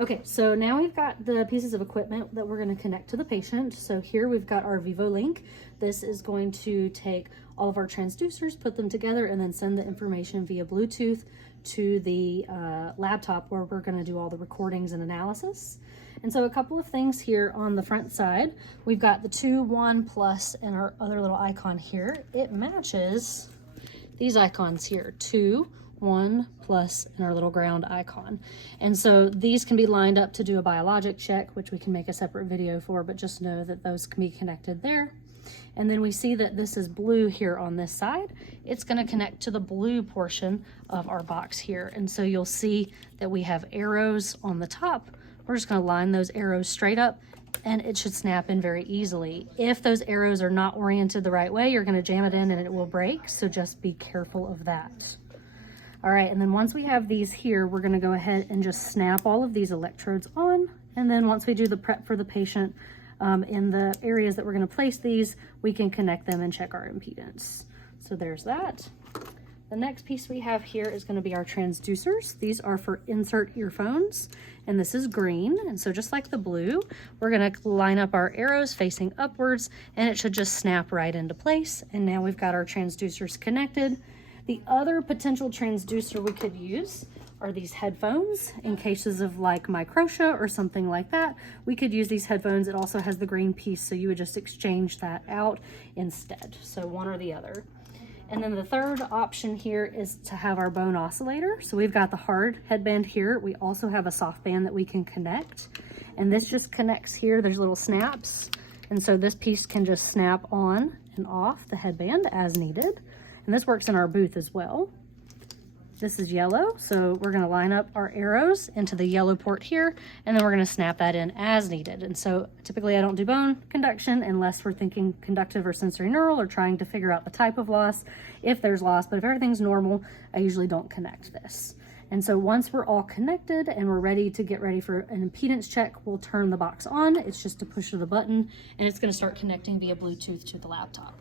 Okay, so now we've got the pieces of equipment that we're going to connect to the patient. So here we've got our VivoLink. This is going to take all of our transducers, put them together, and then send the information via Bluetooth to the laptop where we're going to do all the recordings and analysis. And so a couple of things here on the front side. We've got the 2, 1, plus, and our other little icon here. It matches these icons here, 2, 1, plus, and our little ground icon. And so these can be lined up to do a biologic check, which we can make a separate video for, but just know that those can be connected there. And then we see that this is blue here on this side. It's going to connect to the blue portion of our box here. And so you'll see that we have arrows on the top. We're just going to line those arrows straight up, and it should snap in very easily. If those arrows are not oriented the right way, you're going to jam it in and it will break. So just be careful of that. All right, and then once we have these here, we're gonna go ahead and just snap all of these electrodes on. And then once we do the prep for the patient in the areas that we're gonna place these, we can connect them and check our impedance. So there's that. The next piece we have here is gonna be our transducers. These are for insert earphones, and this is green. And so just like the blue, we're gonna line up our arrows facing upwards, and it should just snap right into place. And now we've got our transducers connected. The other potential transducer we could use are these headphones. In cases of like microtia or something like that, we could use these headphones. It also has the green piece, so you would just exchange that out instead. So one or the other. And then the third option here is to have our bone oscillator. So we've got the hard headband here. We also have a soft band that we can connect. And this just connects here. There's little snaps. And so this piece can just snap on and off the headband as needed. And this works in our booth as well. This is yellow, so we're gonna line up our arrows into the yellow port here, and then we're gonna snap that in as needed. And so typically I don't do bone conduction unless we're thinking conductive or sensory neural or trying to figure out the type of loss, if there's loss. But if everything's normal, I usually don't connect this. And so once we're all connected and we're ready to get ready for an impedance check, we'll turn the box on. It's just a push of the button, and it's gonna start connecting via Bluetooth to the laptop.